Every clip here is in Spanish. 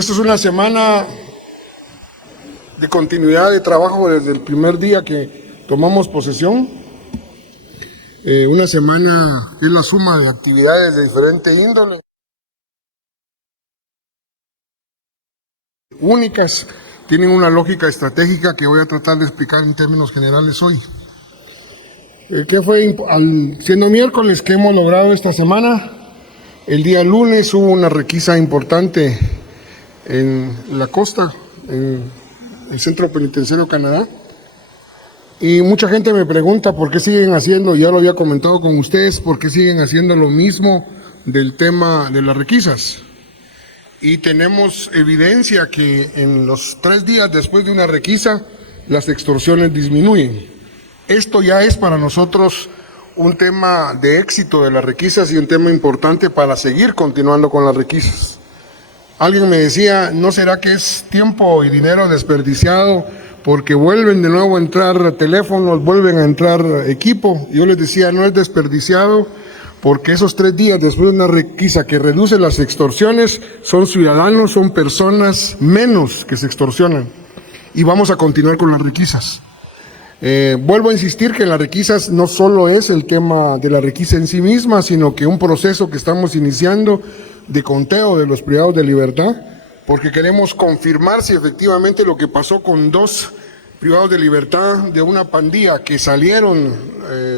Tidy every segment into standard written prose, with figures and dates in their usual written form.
Esta es una semana de continuidad de trabajo desde el primer día que tomamos posesión. Una semana que es la suma de actividades de diferente índole, únicas, tienen una lógica estratégica que voy a tratar de explicar en términos generales hoy. ¿Qué fue siendo miércoles que hemos logrado esta semana? El día lunes hubo una requisa importante en la costa, en el Centro Penitenciario Canadá, y mucha gente me pregunta por qué siguen haciendo, ya lo había comentado con ustedes, por qué siguen haciendo lo mismo del tema de las requisas. Y tenemos evidencia que en los 3 días después de una requisa, las extorsiones disminuyen. Esto ya es para nosotros un tema de éxito de las requisas y un tema importante para seguir continuando con las requisas. Alguien me decía, ¿no será que es tiempo y dinero desperdiciado porque vuelven de nuevo a entrar teléfonos, vuelven a entrar equipo? Yo les decía, no es desperdiciado porque esos 3 días después de una requisa que reduce las extorsiones, son ciudadanos, son personas menos que se extorsionan. Y vamos a continuar con las requisas. Vuelvo a insistir que las requisas no solo es el tema de la requisa en sí misma, sino que un proceso que estamos iniciando de conteo de los privados de libertad, porque queremos confirmar si efectivamente lo que pasó con 2 privados de libertad de una pandilla que salieron,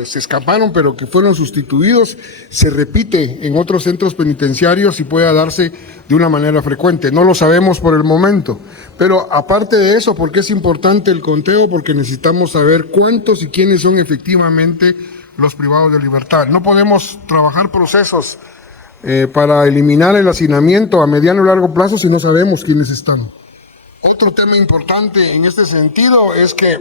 se escaparon, pero que fueron sustituidos, se repite en otros centros penitenciarios y pueda darse de una manera frecuente. No lo sabemos por el momento, pero aparte de eso, ¿por qué es importante el conteo? Porque necesitamos saber cuántos y quiénes son efectivamente los privados de libertad. No podemos trabajar procesos para eliminar el hacinamiento a mediano y largo plazo si no sabemos quiénes están. Otro tema importante en este sentido es que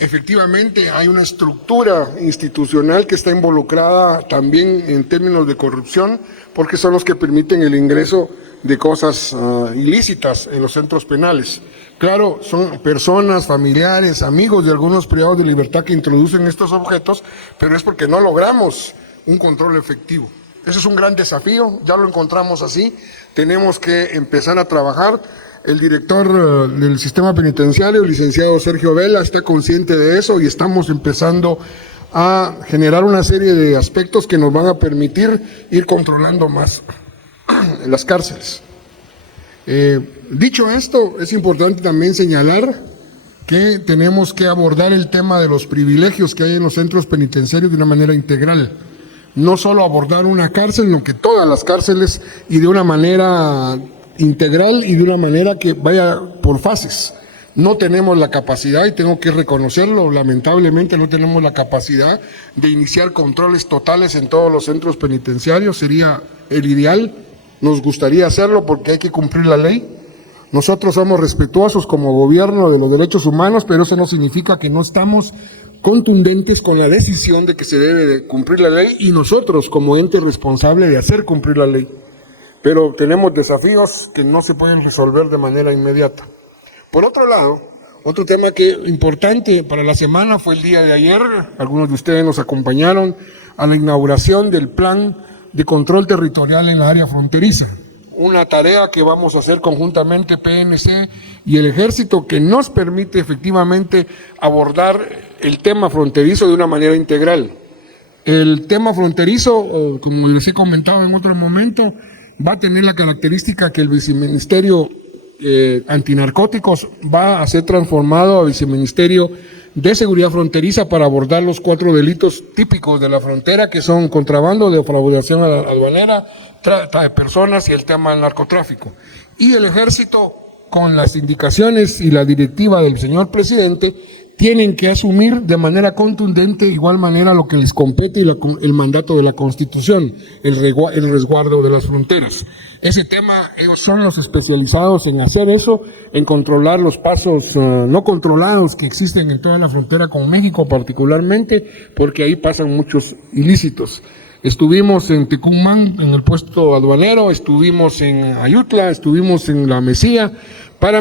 efectivamente hay una estructura institucional que está involucrada también en términos de corrupción, porque son los que permiten el ingreso de cosas ilícitas en los centros penales. Claro, son personas, familiares, amigos de algunos privados de libertad que introducen estos objetos, pero es porque no logramos un control efectivo. Ese es un gran desafío, ya lo encontramos así, tenemos que empezar a trabajar. El director del sistema penitenciario, el licenciado Sergio Vela, está consciente de eso y estamos empezando a generar una serie de aspectos que nos van a permitir ir controlando más las cárceles. Dicho esto, es importante también señalar que tenemos que abordar el tema de los privilegios que hay en los centros penitenciarios de una manera integral. No solo abordar una cárcel, sino que todas las cárceles y de una manera integral y de una manera que vaya por fases. No tenemos la capacidad, y tengo que reconocerlo, lamentablemente no tenemos la capacidad de iniciar controles totales en todos los centros penitenciarios. Sería el ideal, nos gustaría hacerlo porque hay que cumplir la ley. Nosotros somos respetuosos como gobierno de los derechos humanos, pero eso no significa que no estamos contundentes con la decisión de que se debe de cumplir la ley y nosotros como ente responsable de hacer cumplir la ley. Pero tenemos desafíos que no se pueden resolver de manera inmediata. Por otro lado, otro tema que importante para la semana fue el día de ayer, algunos de ustedes nos acompañaron a la inauguración del plan de control territorial en la área fronteriza. Una tarea que vamos a hacer conjuntamente PNC y el Ejército que nos permite efectivamente abordar el tema fronterizo de una manera integral. El tema fronterizo, como les he comentado en otro momento, va a tener la característica que el Viceministerio Antinarcóticos va a ser transformado a Viceministerio de Seguridad Fronteriza para abordar los 4 delitos típicos de la frontera, que son contrabando, defraudación aduanera, trata de personas y el tema del narcotráfico. Y el Ejército, con las indicaciones y la directiva del señor presidente, tienen que asumir de manera contundente, de igual manera, lo que les compete y el mandato de la Constitución, el resguardo de las fronteras. Ese tema, ellos son los especializados en hacer eso, en controlar los pasos no controlados que existen en toda la frontera con México particularmente, porque ahí pasan muchos ilícitos. Estuvimos en Tecumán, en el puesto aduanero, estuvimos en Ayutla, estuvimos en La Mesía, para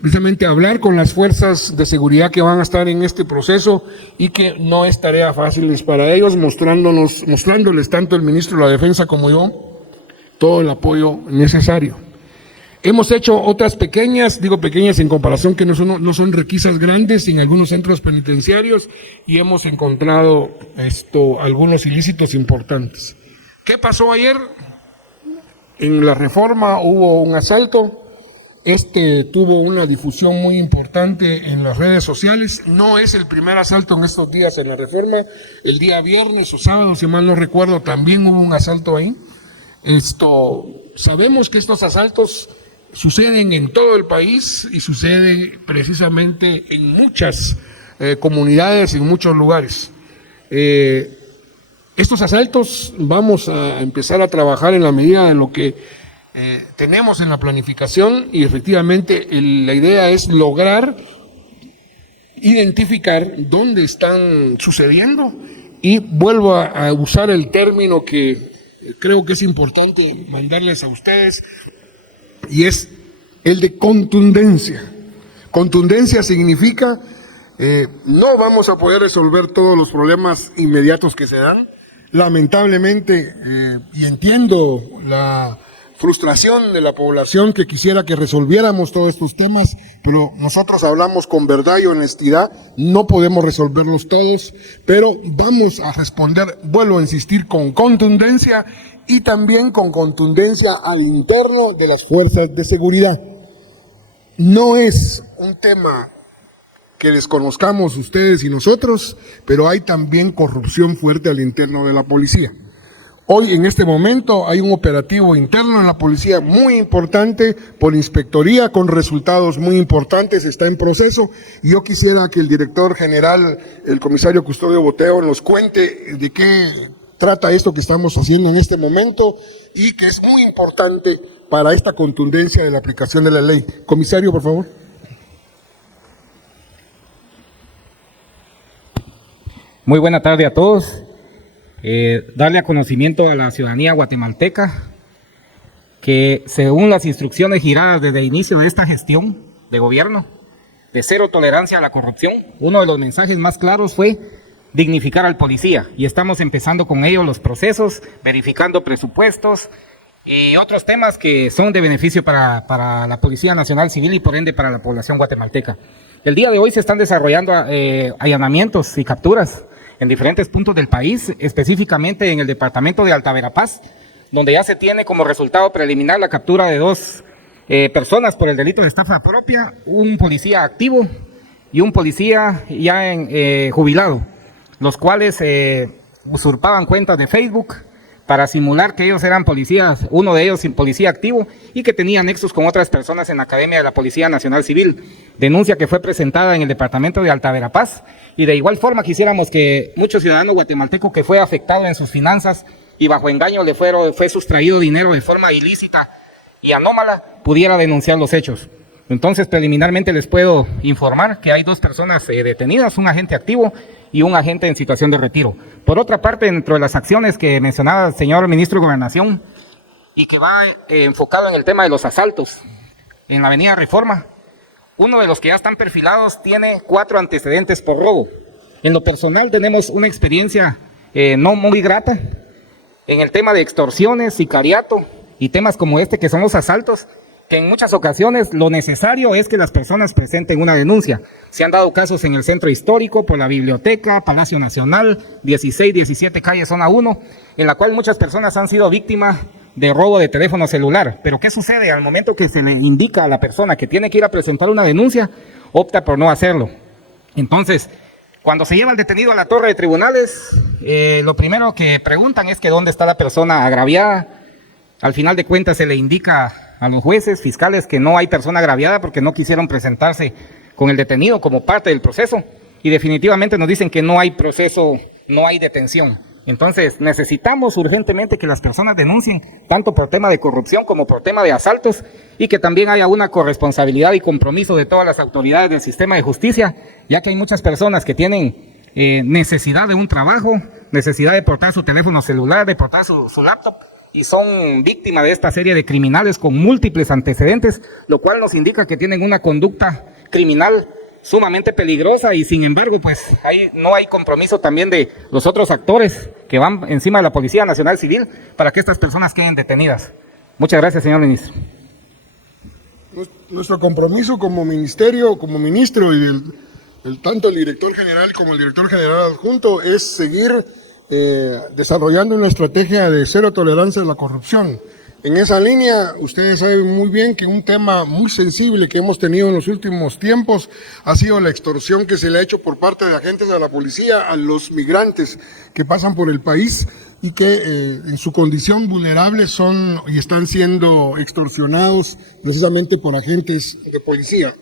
precisamente hablar con las fuerzas de seguridad que van a estar en este proceso y que no es tarea fácil para ellos, mostrándoles tanto el ministro de la Defensa como yo todo el apoyo necesario. Hemos hecho otras pequeñas, digo pequeñas en comparación que no son requisas grandes en algunos centros penitenciarios, y hemos encontrado algunos ilícitos importantes. ¿Qué pasó ayer? En la Reforma hubo un asalto. Tuvo una difusión muy importante en las redes sociales. No es el primer asalto en estos días en la Reforma. El día viernes o sábado, si mal no recuerdo, también hubo un asalto ahí. Sabemos que estos asaltos suceden en todo el país y suceden precisamente en muchas comunidades, en muchos lugares. Estos asaltos vamos a empezar a trabajar en la medida de lo que tenemos en la planificación, y efectivamente la idea es lograr identificar dónde están sucediendo, y vuelvo a usar el término que creo que es importante mandarles a ustedes, y es el de contundencia. Contundencia significa no vamos a poder resolver todos los problemas inmediatos que se dan. Lamentablemente, y entiendo la frustración de la población que quisiera que resolviéramos todos estos temas, pero nosotros hablamos con verdad y honestidad, no podemos resolverlos todos, pero vamos a responder, vuelvo a insistir, con contundencia, y también con contundencia al interno de las fuerzas de seguridad. No es un tema que desconozcamos ustedes y nosotros, pero hay también corrupción fuerte al interno de la policía. Hoy, en este momento, hay un operativo interno en la policía muy importante por inspectoría, con resultados muy importantes, está en proceso, y yo quisiera que el director general, el comisario Custodio Boteo, nos cuente de qué trata esto que estamos haciendo en este momento, y que es muy importante para esta contundencia de la aplicación de la ley. Comisario, por favor. Muy buena tarde a todos. Darle a conocimiento a la ciudadanía guatemalteca que, según las instrucciones giradas desde el inicio de esta gestión de gobierno de cero tolerancia a la corrupción, uno de los mensajes más claros fue dignificar al policía, y estamos empezando con ello los procesos, verificando presupuestos y otros temas que son de beneficio para la Policía Nacional Civil y por ende para la población guatemalteca. El día de hoy se están desarrollando allanamientos y capturas en diferentes puntos del país, específicamente en el departamento de Alta Verapaz, donde ya se tiene como resultado preliminar la captura de 2 personas por el delito de estafa propia, un policía activo y un policía ya jubilado, los cuales usurpaban cuentas de Facebook para simular que ellos eran policías, uno de ellos sin policía activo, y que tenía nexos con otras personas en la Academia de la Policía Nacional Civil. Denuncia que fue presentada en el departamento de Alta Verapaz, y de igual forma quisiéramos que muchos ciudadanos guatemaltecos que fue afectado en sus finanzas y bajo engaño le fue sustraído dinero de forma ilícita y anómala, pudiera denunciar los hechos. Entonces, preliminarmente les puedo informar que hay 2 personas detenidas, un agente activo y un agente en situación de retiro. Por otra parte, dentro de las acciones que mencionaba el señor ministro de Gobernación y que va enfocado en el tema de los asaltos en la avenida Reforma, uno de los que ya están perfilados tiene 4 antecedentes por robo. En lo personal tenemos una experiencia no muy grata en el tema de extorsiones, sicariato y temas como este que son los asaltos, que en muchas ocasiones lo necesario es que las personas presenten una denuncia. Se han dado casos en el centro histórico, por la biblioteca, Palacio Nacional, 16, 17 calle zona 1, en la cual muchas personas han sido víctimas de robo de teléfono celular. Pero ¿qué sucede? Al momento que se le indica a la persona que tiene que ir a presentar una denuncia, opta por no hacerlo. Entonces, cuando se lleva al detenido a la torre de tribunales, lo primero que preguntan es que dónde está la persona agraviada. Al final de cuentas se le indica a los jueces, fiscales, que no hay persona agraviada porque no quisieron presentarse con el detenido como parte del proceso, y definitivamente nos dicen que no hay proceso, no hay detención. Entonces necesitamos urgentemente que las personas denuncien, tanto por tema de corrupción como por tema de asaltos, y que también haya una corresponsabilidad y compromiso de todas las autoridades del sistema de justicia, ya que hay muchas personas que tienen necesidad de un trabajo, necesidad de portar su teléfono celular, de portar su laptop, y son víctimas de esta serie de criminales con múltiples antecedentes, lo cual nos indica que tienen una conducta criminal sumamente peligrosa, y sin embargo pues no hay compromiso también de los otros actores que van encima de la Policía Nacional Civil para que estas personas queden detenidas. Muchas gracias, señor ministro. Nuestro compromiso como ministerio, como ministro y tanto el director general como el director general adjunto es seguir desarrollando una estrategia de cero tolerancia a la corrupción. En esa línea, ustedes saben muy bien que un tema muy sensible que hemos tenido en los últimos tiempos ha sido la extorsión que se le ha hecho por parte de agentes de la policía a los migrantes que pasan por el país y que en su condición vulnerable son y están siendo extorsionados precisamente por agentes de policía.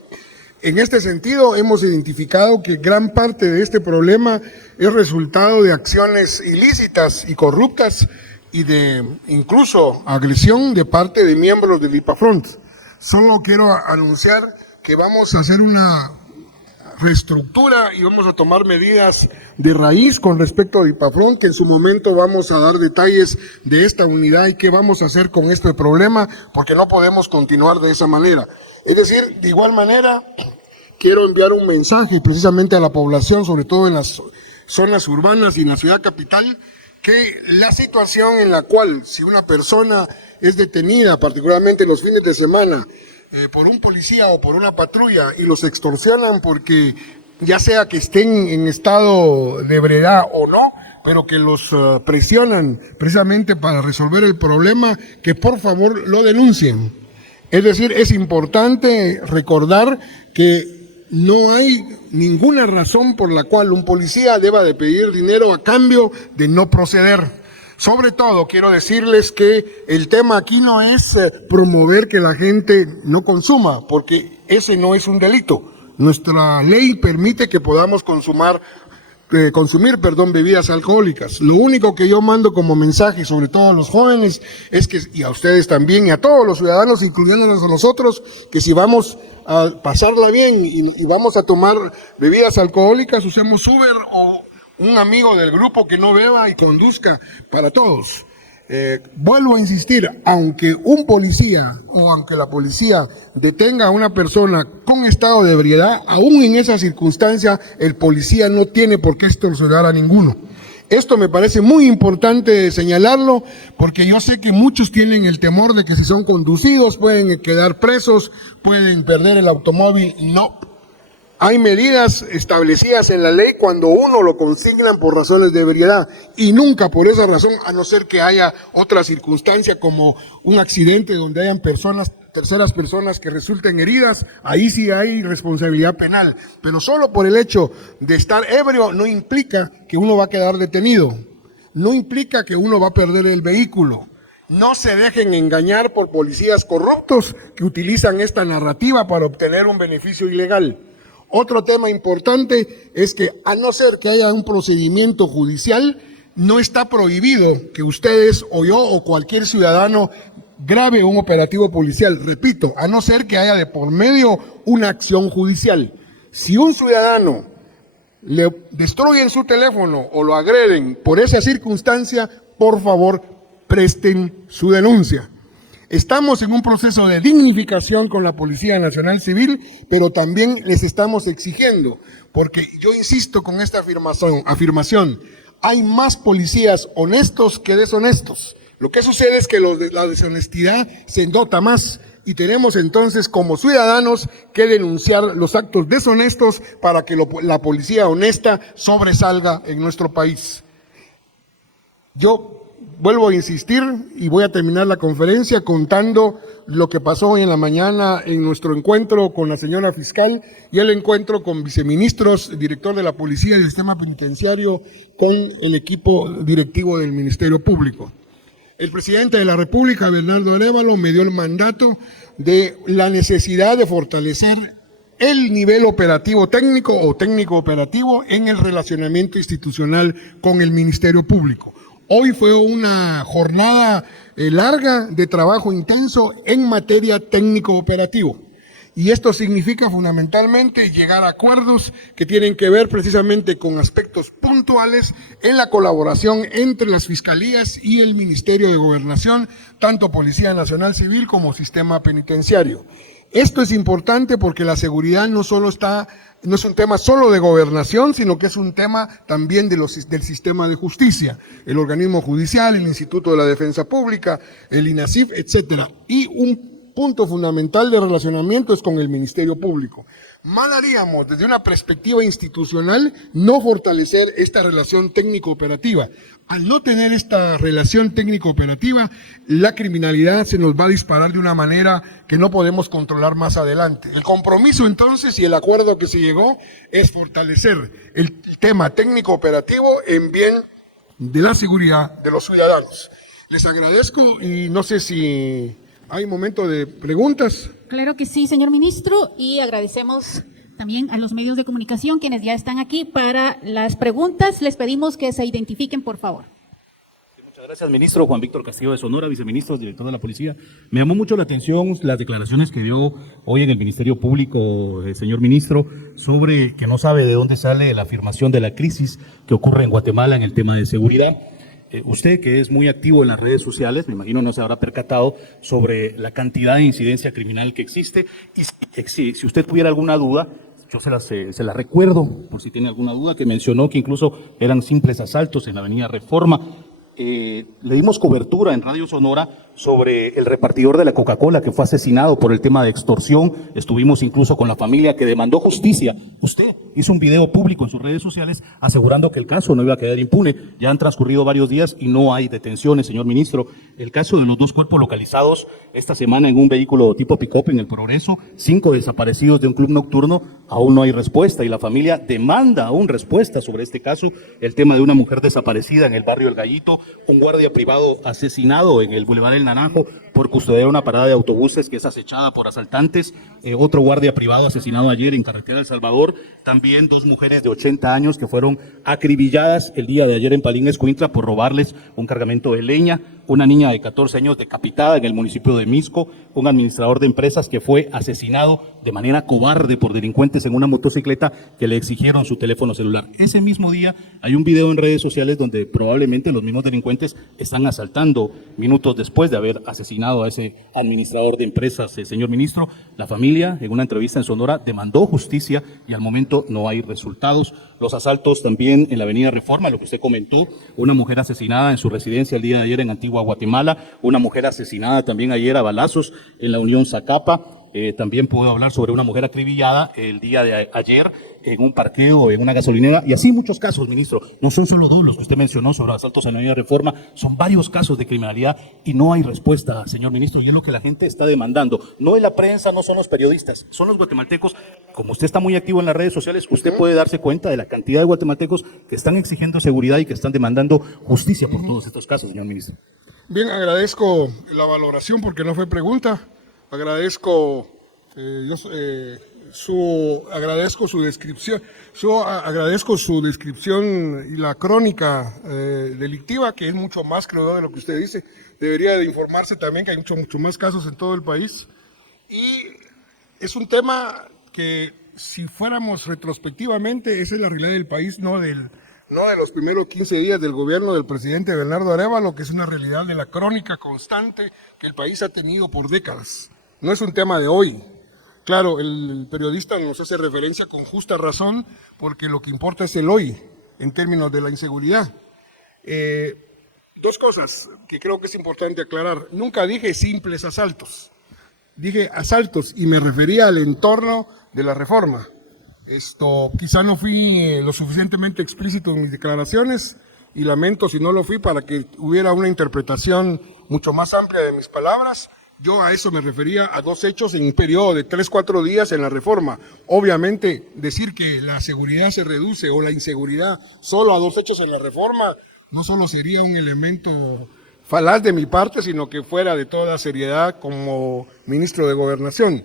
En este sentido, hemos identificado que gran parte de este problema es resultado de acciones ilícitas y corruptas y de incluso agresión de parte de miembros del IPAFRONT. Solo quiero anunciar que vamos a hacer una reestructura y vamos a tomar medidas de raíz con respecto a IPAFRONT, que en su momento vamos a dar detalles de esta unidad y qué vamos a hacer con este problema, porque no podemos continuar de esa manera. Es decir, de igual manera, quiero enviar un mensaje precisamente a la población, sobre todo en las zonas urbanas y en la ciudad capital, que la situación en la cual si una persona es detenida, particularmente los fines de semana, por un policía o por una patrulla y los extorsionan porque ya sea que estén en estado de ebriedad o no, pero que los presionan precisamente para resolver el problema, que por favor lo denuncien. Es decir, es importante recordar que no hay ninguna razón por la cual un policía deba de pedir dinero a cambio de no proceder. Sobre todo, quiero decirles que el tema aquí no es promover que la gente no consuma, porque ese no es un delito. Nuestra ley permite que podamos consumir bebidas alcohólicas. Lo único que yo mando como mensaje, sobre todo a los jóvenes, es que, y a ustedes también, y a todos los ciudadanos, incluyéndonos a nosotros, que si vamos a pasarla bien y vamos a tomar bebidas alcohólicas, usemos Uber o un amigo del grupo que no beba y conduzca para todos. Vuelvo a insistir, aunque un policía o aunque la policía detenga a una persona con estado de ebriedad, aún en esa circunstancia el policía no tiene por qué extorsionar a ninguno. Esto me parece muy importante señalarlo, porque yo sé que muchos tienen el temor de que si son conducidos pueden quedar presos, pueden perder el automóvil. No. Hay medidas establecidas en la ley cuando uno lo consignan por razones de ebriedad y nunca por esa razón, a no ser que haya otra circunstancia como un accidente donde hayan terceras personas que resulten heridas, ahí sí hay responsabilidad penal. Pero solo por el hecho de estar ebrio no implica que uno va a quedar detenido, no implica que uno va a perder el vehículo. No se dejen engañar por policías corruptos que utilizan esta narrativa para obtener un beneficio ilegal. Otro tema importante es que, a no ser que haya un procedimiento judicial, no está prohibido que ustedes o yo o cualquier ciudadano grabe un operativo policial. Repito, a no ser que haya de por medio una acción judicial. Si un ciudadano le destruyen su teléfono o lo agreden por esa circunstancia, por favor, presten su denuncia. Estamos en un proceso de dignificación con la Policía Nacional Civil, pero también les estamos exigiendo, porque yo insisto con esta afirmación, hay más policías honestos que deshonestos. Lo que sucede es que la deshonestidad se nota más y tenemos entonces como ciudadanos que denunciar los actos deshonestos para que la policía honesta sobresalga en nuestro país. Yo vuelvo a insistir y voy a terminar la conferencia contando lo que pasó hoy en la mañana en nuestro encuentro con la señora fiscal y el encuentro con viceministros, director de la Policía y del Sistema Penitenciario, con el equipo directivo del Ministerio Público. El presidente de la República, Bernardo Arévalo, me dio el mandato de la necesidad de fortalecer el nivel operativo técnico o técnico operativo en el relacionamiento institucional con el Ministerio Público. Hoy fue una jornada larga de trabajo intenso en materia técnico-operativo. Y esto significa fundamentalmente llegar a acuerdos que tienen que ver precisamente con aspectos puntuales en la colaboración entre las fiscalías y el Ministerio de Gobernación, tanto Policía Nacional Civil como Sistema Penitenciario. Esto es importante porque la seguridad no es un tema solo de gobernación, sino que es un tema también del sistema de justicia, el organismo judicial, el Instituto de la Defensa Pública, el INASIF, etcétera. Y un punto fundamental de relacionamiento es con el Ministerio Público. Mal haríamos, desde una perspectiva institucional, no fortalecer esta relación técnico-operativa. Al no tener esta relación técnico-operativa, la criminalidad se nos va a disparar de una manera que no podemos controlar más adelante. El compromiso entonces y el acuerdo que se llegó es fortalecer el tema técnico-operativo en bien de la seguridad de los ciudadanos. Les agradezco y no sé si hay momento de preguntas. Claro que sí, señor ministro, y agradecemos también a los medios de comunicación quienes ya están aquí para las preguntas. Les pedimos que se identifiquen, por favor. Muchas gracias, ministro. Juan Víctor Castillo de Sonora, viceministro, director de la Policía. Me llamó mucho la atención las declaraciones que dio hoy en el Ministerio Público, señor ministro, sobre que no sabe de dónde sale la afirmación de la crisis que ocurre en Guatemala en el tema de seguridad. Usted, que es muy activo en las redes sociales, me imagino no se habrá percatado sobre la cantidad de incidencia criminal que existe. Y si usted tuviera alguna duda, yo se la recuerdo, por si tiene alguna duda, que mencionó que incluso eran simples asaltos en la avenida Reforma. Le dimos cobertura en Radio Sonora sobre el repartidor de la Coca-Cola que fue asesinado por el tema de extorsión. Estuvimos incluso con la familia que demandó justicia. Usted hizo un video público en sus redes sociales asegurando que el caso no iba a quedar impune. Ya han transcurrido varios días y no hay detenciones, señor ministro. El caso de los 2 cuerpos localizados esta semana en un vehículo tipo pick-up en El Progreso, 5 desaparecidos de un club nocturno, aún no hay respuesta y la familia demanda aún respuesta sobre este caso. El tema de una mujer desaparecida en el barrio El Gallito, un guardia privado asesinado en el Boulevard El Naranjo por custodiar una parada de autobuses que es acechada por asaltantes, otro guardia privado asesinado ayer en carretera El Salvador, también 2 mujeres de 80 años que fueron acribilladas el día de ayer en Palín Escuintla por robarles un cargamento de leña, una niña de 14 años decapitada en el municipio de Misco, un administrador de empresas que fue asesinado de manera cobarde por delincuentes en una motocicleta que le exigieron su teléfono celular. Ese mismo día hay un video en redes sociales donde probablemente los mismos delincuentes están asaltando minutos después de haber asesinado a ese administrador de empresas. Señor ministro, la familia en una entrevista en Sonora demandó justicia y al momento no hay resultados. Los asaltos también en la avenida Reforma, lo que usted comentó, una mujer asesinada en su residencia el día de ayer en Antigua Guatemala, una mujer asesinada también ayer a balazos en la Unión Zacapa. También puedo hablar sobre una mujer acribillada el día de ayer en un parqueo, en una gasolinera, y así muchos casos, ministro. No son solo 2 los que usted mencionó sobre asaltos en la Avenida Reforma, son varios casos de criminalidad y no hay respuesta, señor ministro, y es lo que la gente está demandando. No es la prensa, no son los periodistas, son los guatemaltecos. Como usted está muy activo en las redes sociales, usted puede darse cuenta de la cantidad de guatemaltecos que están exigiendo seguridad y que están demandando justicia por todos estos casos, señor ministro. Bien, agradezco la valoración porque no fue pregunta. Agradezco agradezco su descripción, agradezco su descripción y la crónica delictiva, que es mucho más, creo, de lo que usted dice. Debería de informarse también que hay mucho más casos en todo el país. Y es un tema que, si fuéramos retrospectivamente, esa es la realidad del país, no de los primeros 15 días del gobierno del presidente Bernardo Arévalo, que es una realidad de la crónica constante que el país ha tenido por décadas. No es un tema de hoy. Claro, el periodista nos hace referencia con justa razón, porque lo que importa es el hoy, en términos de la inseguridad. 2 cosas que creo que es importante aclarar. Nunca dije simples asaltos. Dije asaltos y me refería al entorno de la Reforma. Quizá no fui lo suficientemente explícito en mis declaraciones y lamento si no lo fui para que hubiera una interpretación mucho más amplia de mis palabras. Yo a eso me refería, a 2 hechos en un periodo de 3-4 días en la Reforma. Obviamente, decir que la seguridad se reduce o la inseguridad solo a 2 hechos en la Reforma no solo sería un elemento falaz de mi parte, sino que fuera de toda seriedad como ministro de Gobernación.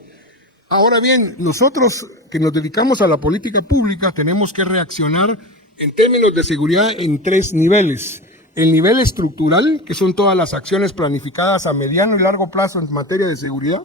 Ahora bien, nosotros que nos dedicamos a la política pública tenemos que reaccionar en términos de seguridad en 3 niveles. El nivel estructural, que son todas las acciones planificadas a mediano y largo plazo en materia de seguridad,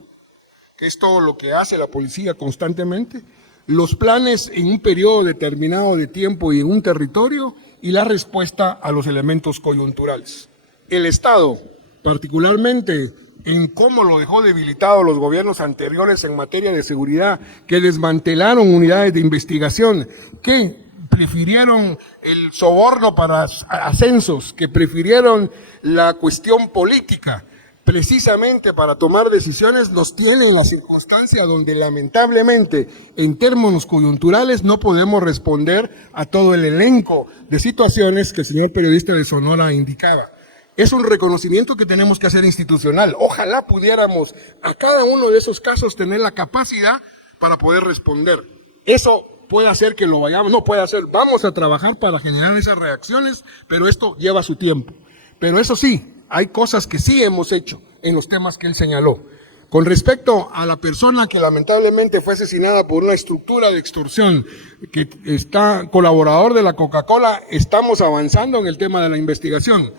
que es todo lo que hace la policía constantemente, los planes en un periodo determinado de tiempo y en un territorio, y la respuesta a los elementos coyunturales. El Estado, particularmente en cómo lo dejó debilitado los gobiernos anteriores en materia de seguridad, que desmantelaron unidades de investigación, que prefirieron el soborno para ascensos, que prefirieron la cuestión política, precisamente para tomar decisiones, nos tiene en la circunstancia donde lamentablemente en términos coyunturales no podemos responder a todo el elenco de situaciones que el señor periodista de Sonora indicaba. Es un reconocimiento que tenemos que hacer institucional. Ojalá pudiéramos a cada uno de esos casos tener la capacidad para poder responder. Eso puede hacer que lo vayamos, no puede hacer, vamos a trabajar para generar esas reacciones, pero esto lleva su tiempo. Pero eso sí, hay cosas que sí hemos hecho en los temas que él señaló. Con respecto a la persona que lamentablemente fue asesinada por una estructura de extorsión, que está colaborador de la Coca-Cola, estamos avanzando en el tema de la investigación.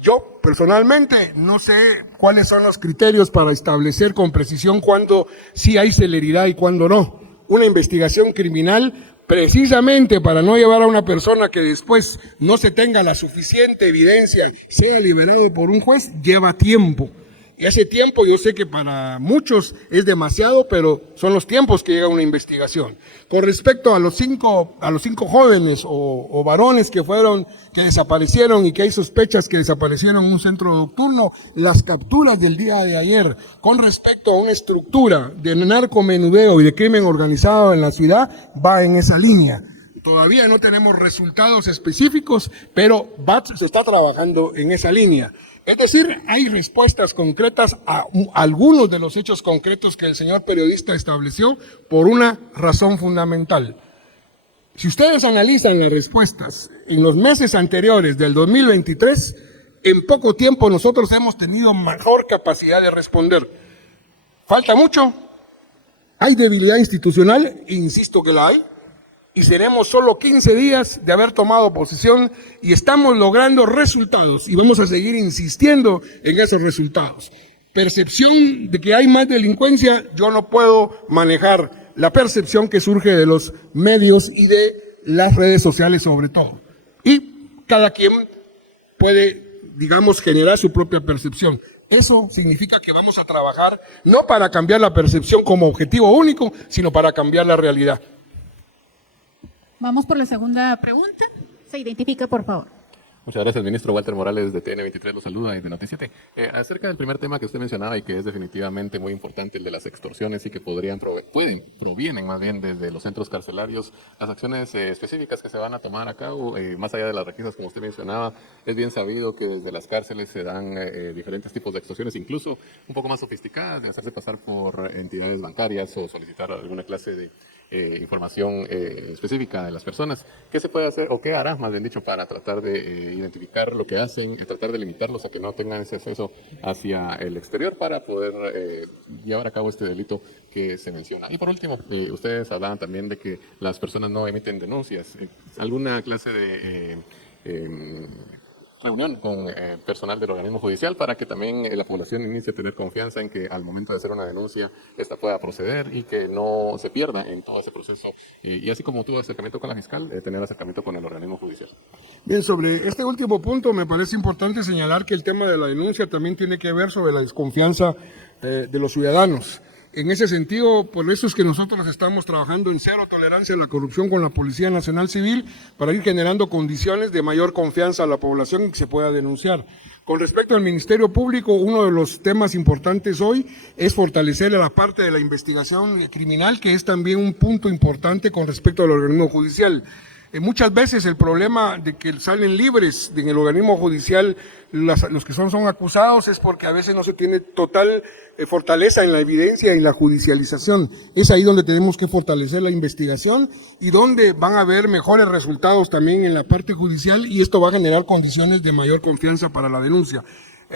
Yo personalmente no sé cuáles son los criterios para establecer con precisión cuándo sí hay celeridad y cuándo no. Una investigación criminal, precisamente para no llevar a una persona que después no se tenga la suficiente evidencia, sea liberado por un juez, lleva tiempo. Y ese tiempo yo sé que para muchos es demasiado, pero son los tiempos que llega una investigación. Con respecto a los cinco jóvenes o varones que desaparecieron y que hay sospechas que desaparecieron en un centro nocturno, las capturas del día de ayer con respecto a una estructura de narcomenudeo y de crimen organizado en la ciudad va en esa línea. Todavía no tenemos resultados específicos, pero se está trabajando en esa línea. Es decir, hay respuestas concretas a algunos de los hechos concretos que el señor periodista estableció por una razón fundamental. Si ustedes analizan las respuestas en los meses anteriores del 2023, en poco tiempo nosotros hemos tenido mejor capacidad de responder. ¿Falta mucho? ¿Hay debilidad institucional? Insisto que la hay. Y seremos solo 15 días de haber tomado posesión y estamos logrando resultados y vamos a seguir insistiendo en esos resultados. Percepción de que hay más delincuencia, yo no puedo manejar la percepción que surge de los medios y de las redes sociales sobre todo. Y cada quien puede, digamos, generar su propia percepción. Eso significa que vamos a trabajar no para cambiar la percepción como objetivo único, sino para cambiar la realidad. Vamos por la segunda pregunta. Se identifica, por favor. Muchas gracias, ministro. Walter Morales, de TN23, lo saluda desde Noticiete. Acerca del primer tema que usted mencionaba y que es definitivamente muy importante, el de las extorsiones y que provienen más bien desde los centros carcelarios, las acciones específicas que se van a tomar a cabo, más allá de las requisas, como usted mencionaba, es bien sabido que desde las cárceles se dan diferentes tipos de extorsiones, incluso un poco más sofisticadas, de hacerse pasar por entidades bancarias o solicitar alguna clase de información específica de las personas. ¿Qué se puede hacer o qué hará, más bien dicho, para tratar de identificar lo que hacen, tratar de limitarlos a que no tengan ese acceso hacia el exterior para poder llevar a cabo este delito que se menciona? Y por último, ustedes hablaban también de que las personas no emiten denuncias. ¿Alguna clase de reunión con personal del organismo judicial para que también la población inicie a tener confianza en que al momento de hacer una denuncia esta pueda proceder y que no se pierda en todo ese proceso? Y así como tuvo acercamiento con la fiscal, tener acercamiento con el organismo judicial. Bien, sobre este último punto me parece importante señalar que el tema de la denuncia también tiene que ver sobre la desconfianza de los ciudadanos. En ese sentido, por eso es que nosotros estamos trabajando en cero tolerancia a la corrupción con la Policía Nacional Civil para ir generando condiciones de mayor confianza a la población y que se pueda denunciar. Con respecto al Ministerio Público, uno de los temas importantes hoy es fortalecer la parte de la investigación criminal, que es también un punto importante con respecto al organismo judicial. Muchas veces el problema de que salen libres en el organismo judicial los que son acusados es porque a veces no se tiene total fortaleza en la evidencia y en la judicialización. Es ahí donde tenemos que fortalecer la investigación y donde van a haber mejores resultados también en la parte judicial y esto va a generar condiciones de mayor confianza para la denuncia.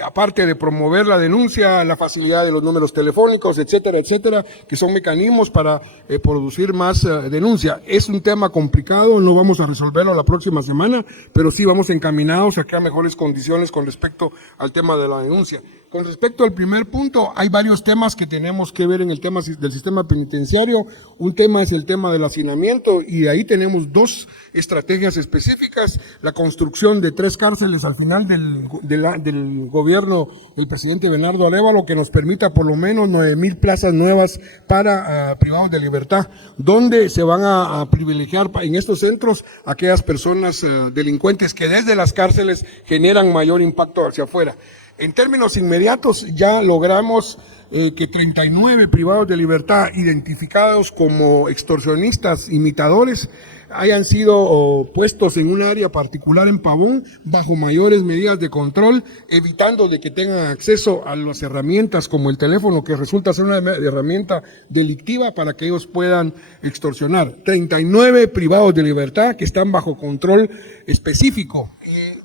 Aparte de promover la denuncia, la facilidad de los números telefónicos, etcétera, etcétera, que son mecanismos para producir más denuncia. Es un tema complicado, no vamos a resolverlo la próxima semana, pero sí vamos encaminados a crear mejores condiciones con respecto al tema de la denuncia. Con respecto al primer punto, hay varios temas que tenemos que ver en el tema del sistema penitenciario. Un tema es el tema del hacinamiento y ahí tenemos dos estrategias específicas. La construcción de 3 cárceles al final del gobierno del presidente Bernardo Arévalo, que nos permita por lo menos 9,000 plazas nuevas para privados de libertad, donde se van a privilegiar en estos centros aquellas personas delincuentes que desde las cárceles generan mayor impacto hacia afuera. En términos inmediatos, ya logramos que 39 privados de libertad identificados como extorsionistas, imitadores, hayan sido puestos en un área particular en Pavón, bajo mayores medidas de control, evitando de que tengan acceso a las herramientas como el teléfono, que resulta ser una herramienta delictiva para que ellos puedan extorsionar. 39 privados de libertad que están bajo control específico,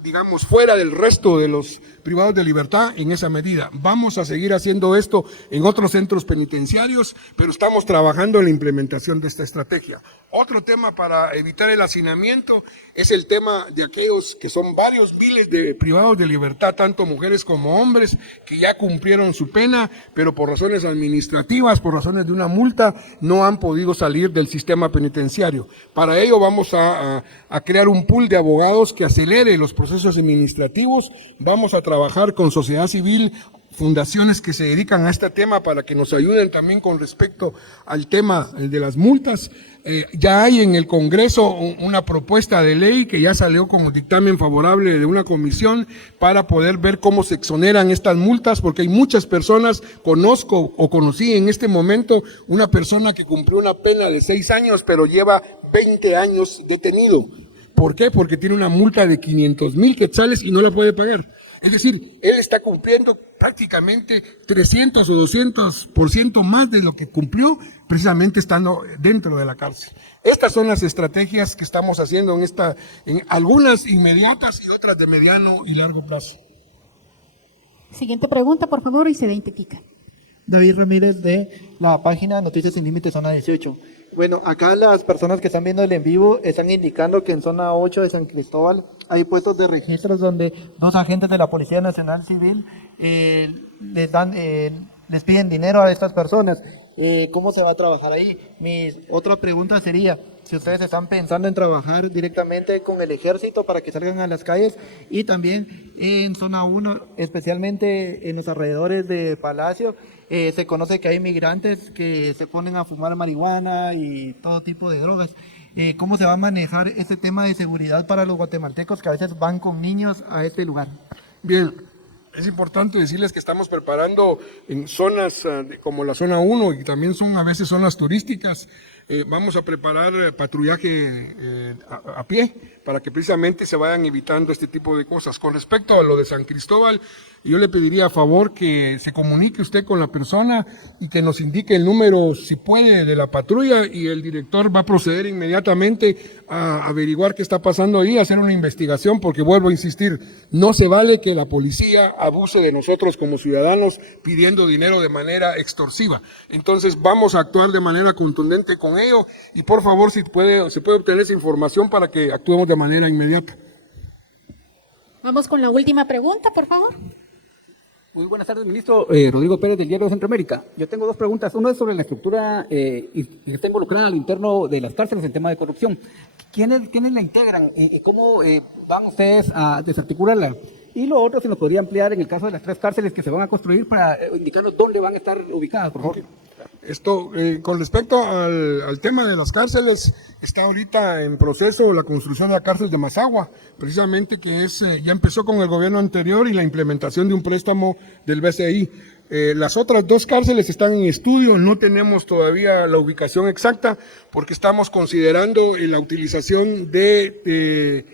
digamos, fuera del resto de los privados de libertad en esa medida. Vamos a seguir haciendo esto en otros centros penitenciarios, pero estamos trabajando en la implementación de esta estrategia. Otro tema para evitar el hacinamiento es el tema de aquellos que son varios miles de privados de libertad, tanto mujeres como hombres, que ya cumplieron su pena, pero por razones administrativas, por razones de una multa, no han podido salir del sistema penitenciario. Para ello vamos a crear un pool de abogados que acelere los procesos administrativos. Vamos a trabajar con sociedad civil, fundaciones que se dedican a este tema para que nos ayuden también con respecto al tema de las multas. Ya hay en el Congreso una propuesta de ley que ya salió con un dictamen favorable de una comisión para poder ver cómo se exoneran estas multas, porque hay muchas personas, conozco o conocí en este momento una persona que cumplió una pena de 6 años, pero lleva 20 años detenido. ¿Por qué? Porque tiene una multa de 500,000 quetzales y no la puede pagar. Es decir, él está cumpliendo prácticamente 300 o 200% más de lo que cumplió precisamente estando dentro de la cárcel. Estas son las estrategias que estamos haciendo en algunas inmediatas y otras de mediano y largo plazo. Siguiente pregunta, por favor, y se identifica. David Ramírez, de la página Noticias Sin Límites, zona 18. Bueno, acá las personas que están viendo el en vivo están indicando que en zona 8 de San Cristóbal hay puestos de registros donde 2 agentes de la Policía Nacional Civil les piden dinero a estas personas. ¿Cómo se va a trabajar ahí? Mi otra pregunta sería, si ustedes están pensando en trabajar directamente con el ejército para que salgan a las calles, y también en zona 1, especialmente en los alrededores de Palacio, se conoce que hay migrantes que se ponen a fumar marihuana y todo tipo de drogas. ¿Cómo se va a manejar este tema de seguridad para los guatemaltecos que a veces van con niños a este lugar? Bien, es importante decirles que estamos preparando en zonas como la zona 1 y también son a veces zonas turísticas. Vamos a preparar patrullaje a pie para que precisamente se vayan evitando este tipo de cosas. Con respecto a lo de San Cristóbal, yo le pediría a favor que se comunique usted con la persona y que nos indique el número, si puede, de la patrulla, y el director va a proceder inmediatamente a averiguar qué está pasando ahí, a hacer una investigación, porque vuelvo a insistir, no se vale que la policía abuse de nosotros como ciudadanos pidiendo dinero de manera extorsiva. Entonces vamos a actuar de manera contundente con ello y por favor, si se puede obtener esa información para que actuemos de manera inmediata. Vamos con la última pregunta, por favor. Muy buenas tardes, ministro. Rodrigo Pérez, del Diario de Centroamérica. Yo tengo 2 preguntas. Una es sobre la estructura que está involucrada al interno de las cárceles en tema de corrupción. ¿Quiénes la integran? ¿Cómo van ustedes a desarticularla? Y lo otro, si nos podría ampliar en el caso de las 3 cárceles que se van a construir para indicarnos dónde van a estar ubicadas, por favor. Esto, con respecto al tema de las cárceles, está ahorita en proceso la construcción de la cárcel de Mazagua, precisamente que ya empezó con el gobierno anterior y la implementación de un préstamo del BCI. Las otras 2 cárceles están en estudio, no tenemos todavía la ubicación exacta porque estamos considerando la utilización de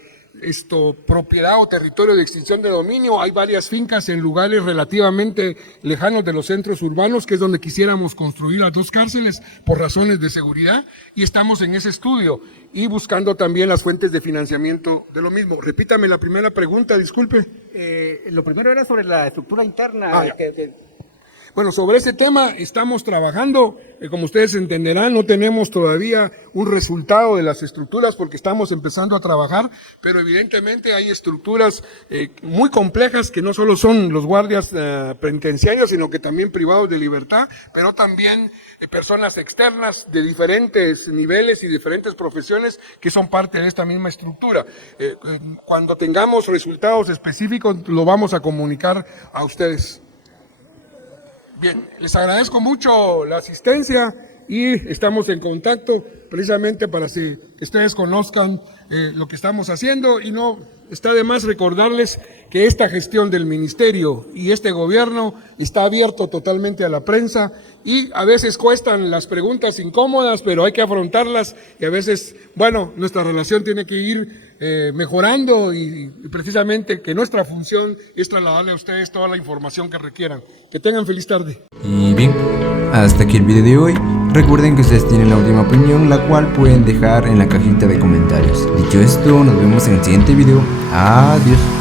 propiedad o territorio de extinción de dominio. Hay varias fincas en lugares relativamente lejanos de los centros urbanos, que es donde quisiéramos construir las 2 cárceles por razones de seguridad, y estamos en ese estudio y buscando también las fuentes de financiamiento de lo mismo. Repítame la primera pregunta, disculpe. Lo primero era sobre la estructura interna. Bueno, sobre ese tema estamos trabajando, como ustedes entenderán, no tenemos todavía un resultado de las estructuras porque estamos empezando a trabajar, pero evidentemente hay estructuras muy complejas que no solo son los guardias penitenciarios, sino que también privados de libertad, pero también personas externas de diferentes niveles y diferentes profesiones que son parte de esta misma estructura. Cuando tengamos resultados específicos lo vamos a comunicar a ustedes. Bien, les agradezco mucho la asistencia y estamos en contacto precisamente para que ustedes conozcan lo que estamos haciendo, y no está de más recordarles que esta gestión del ministerio y este gobierno está abierto totalmente a la prensa, y a veces cuestan las preguntas incómodas, pero hay que afrontarlas, y a veces, bueno, nuestra relación tiene que ir mejorando, y precisamente que nuestra función es trasladarle a ustedes toda la información que requieran. Que tengan feliz tarde. Y bien, hasta aquí el video de hoy. Recuerden que ustedes tienen la última opinión, la cual pueden dejar en la cajita de comentarios. Dicho esto, nos vemos en el siguiente video. Adiós.